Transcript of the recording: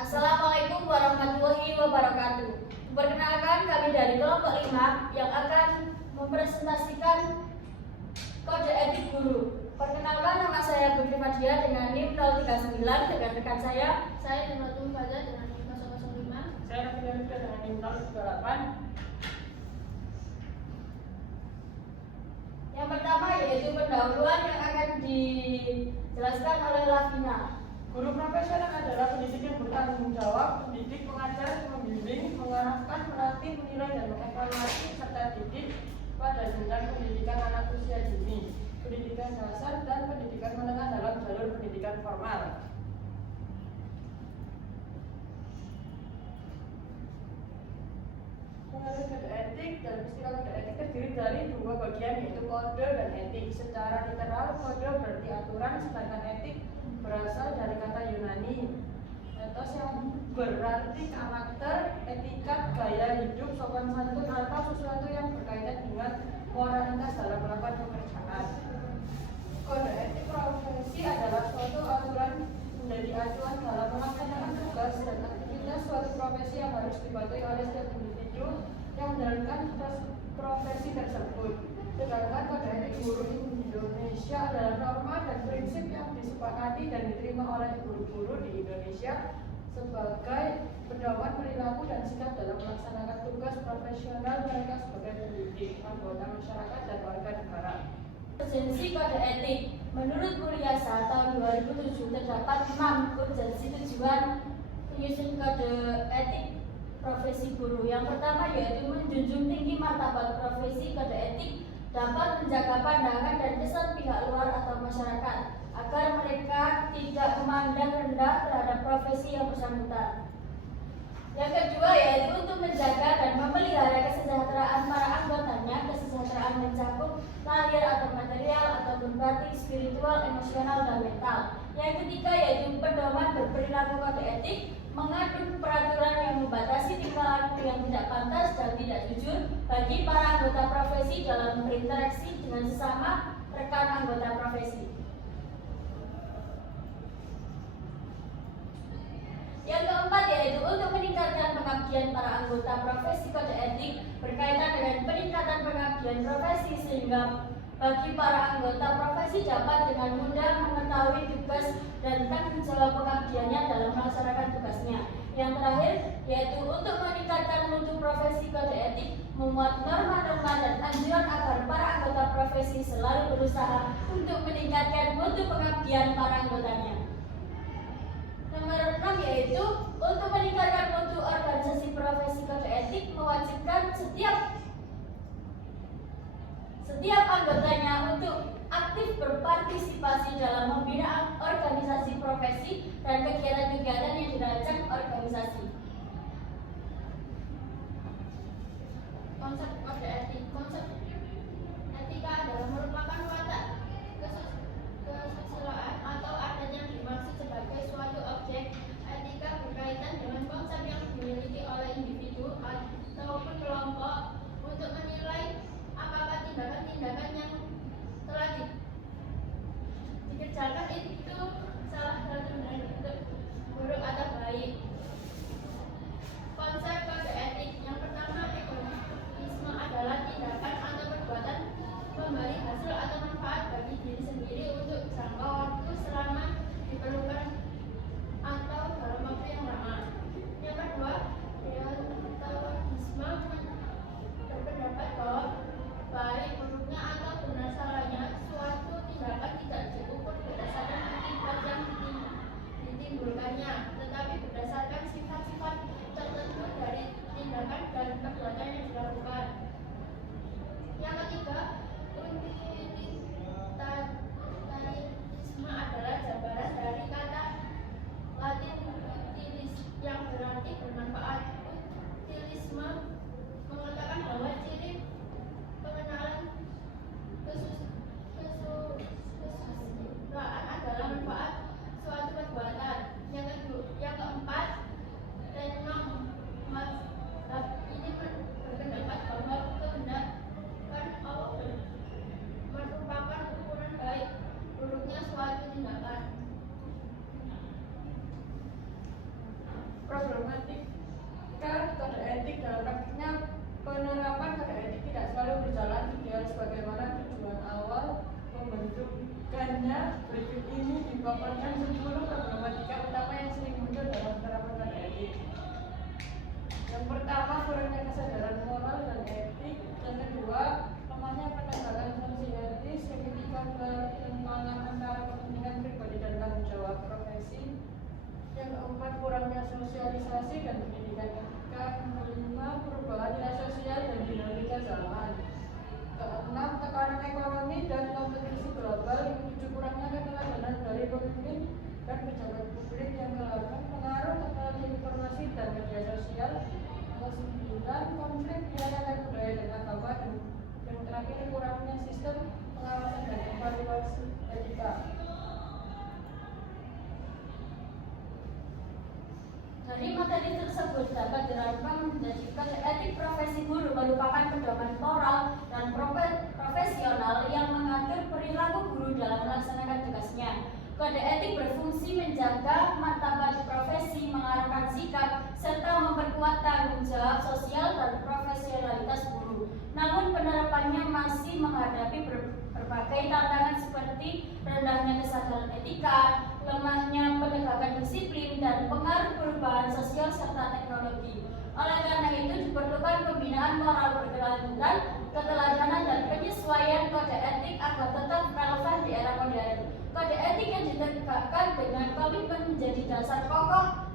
Assalamualaikum warahmatullahi wabarakatuh. Perkenalkan, kami dari kelompok 5 yang akan mempresentasikan kode etik guru. Perkenalkan, nama saya Putri Fadia dengan NIM 039, dengan rekan saya Nurul Faza dengan NIM 005. Saya Raffi Rizka dengan NIM 038. Yang pertama yaitu pendahuluan yang akan dijelaskan oleh Lavina. Guru profesional adalah pendidik yang bertanggung jawab, mendidik, mengajar, membimbing, mengarahkan, melatih, menilai, dan mengevaluasi serta didik pada jenjang pendidikan anak usia dini, pendidikan dasar, dan pendidikan menengah dalam jalur pendidikan formal. Mengenai kode etik, dalam istilah kode etik terdiri dari dua bagian, yaitu kode dan etik. Secara literal, kode berarti aturan, sedangkan etik berasal dari kata Yunani etos yang berarti karakter, etikat, gaya hidup, sopan santun, atau sesuatu yang berkaitan dengan moralitas dalam melakukan pekerjaan. Kode etik profesi adalah suatu aturan menjadi acuan dalam melaksanakan tugas dan aktivitas suatu profesi yang harus dipatuhi oleh setiap individu yang menjalankan profesi tersebut. Sedangkan kode etik guru Indonesia adalah norma dan prinsip yang disepakati dan diterima oleh guru-guru di Indonesia sebagai pedoman perilaku dan sikap dalam melaksanakan tugas profesional mereka sebagai pendidik, anggota masyarakat, dan warga negara. Urgensi kode etik. Menurut Kuliasa tahun 2007 terdapat 6 urgensi tujuan penyusun kode etik profesi guru. Yang pertama yaitu menjunjung tinggi martabat profesi. Kode etik dapat menjaga pandangan dan kesan pihak luar atau masyarakat agar mereka tidak memandang rendah terhadap profesi yang bersangkutan. Yang kedua yaitu untuk menjaga dan memelihara kesejahteraan para anggotanya. Kesejahteraan mencakup lahir atau material ataupun batin, spiritual, emosional, dan mental. Yang ketiga yaitu pedoman berperilaku. Kode etik mengandung peraturan yang membatasi tingkah laku yang tidak pantas dan tidak jujur bagi para anggota profesi dalam berinteraksi dengan sesama rekan anggota profesi. Yang keempat yaitu untuk meningkatkan pengabdian para anggota profesi. Kode etik berkaitan dengan peningkatan pengabdian profesi sehingga bagi para anggota profesi dapat dengan mudah mengetahui tugas dan tanggung jawab pengabdiannya dalam melaksanakan tugasnya. Yang terakhir yaitu untuk meningkatkan mutu profesi. Kode etik memuat norma-norma dan anjuran agar para anggota profesi selalu berusaha untuk meningkatkan mutu pengabdian para anggotanya. Nomor 6 yaitu untuk meningkatkan mutu organisasi profesi. Kode etik mewajibkan setiap anggotanya untuk aktif berpartisipasi dalam membina organisasi profesi dan kegiatan-kegiatan yang dirancang organisasi. Konsep kode etik. Konsep etika adalah merupakan watak kesusilaan atau adat yang dimaksud sebagai suatu objek. Etika berkaitan dengan konsep yang dimiliki oleh individu ataupun kelompok untuk menilai apakah tindakan-tindakan yang telah dikerjakan itu salah satu dari bentuk buruk atau baik. Konsep kode etik yang pertama, egoisme adalah tindakan atau perbuatan memberi hasil atau manfaat bagi diri sendiri untuk jangka waktu selama diperlukan atau dalam waktu yang lama. Yang kedua, deontologisme berpendapat bahwa baik buruknya atau benar salahnya suatu tindakan tidak diukur berdasarkan akibat yang ditimbulkannya, tetapi berdasarkan sifat-sifat tertentu dari tindakan dan perbuatan yang dilakukan. Yang ketiga, utilitarisme adalah jabaran dari kata Latin utilis yang berarti bermanfaat. Utilisme mengatakan bahwa ciri pengenalan kesusilaan adalah manfaat suatu perbuatan. Yang keempat, tenom mazhab ini berpendapat bahwa kehendakan Allah merupakan ukuran baik buruknya suatu tindakan. problematika kode etik dalam praktiknya. Penerapan kode etik tidak selalu berjalan ideal sebagaimana tujuan awal pembentukannya. Berikut ini dipaparkan 10 problematika utama yang sering muncul dalam penerapan kode etik. Yang pertama, kurangnya kesadaran moral dan etik. Yang kedua, lemahnya penegakan sanksi etis. Yang ketiga, ketimpangan antara kepentingan pribadi dan tanggung jawab profesi. Yang keempat, kurangnya sosialisasi dan pendidikan etika. Yang kelima, perubahan nilai sosial dan dinamika zaman. Keenam, tekanan ekonomi dan kompetisi global. Yang ketujuh, kurangnya keteladanan dari pemimpin dan pejabat publik. Yang ke-8, pengaruh teknologi informasi dan media sosial. Yang ke-9, konflik antara budaya dan agama. Dan yang terakhir, kurangnya sistem pengawasan dan evaluasi etika. Dari materi tersebut dapat dirangkum menjadi kode etik profesi guru merupakan pedoman moral dan profesional yang mengatur perilaku guru dalam melaksanakan tugasnya. Kode etik berfungsi menjaga martabat profesi, mengarahkan sikap, serta memperkuat tanggung jawab sosial dan profesionalitas guru. Namun penerapannya masih menghadapi berbagai tantangan seperti rendahnya kesadaran etika, lemahnya penegakan disiplin, dan pengaruh perubahan sosial serta teknologi. Oleh karena itu diperlukan pembinaan moral berkelanjutan, keteladanan, dan penyesuaian kode etik agar tetap relevan di era modern. Kode etik yang ditegakkan dengan komitmen menjadi dasar pokok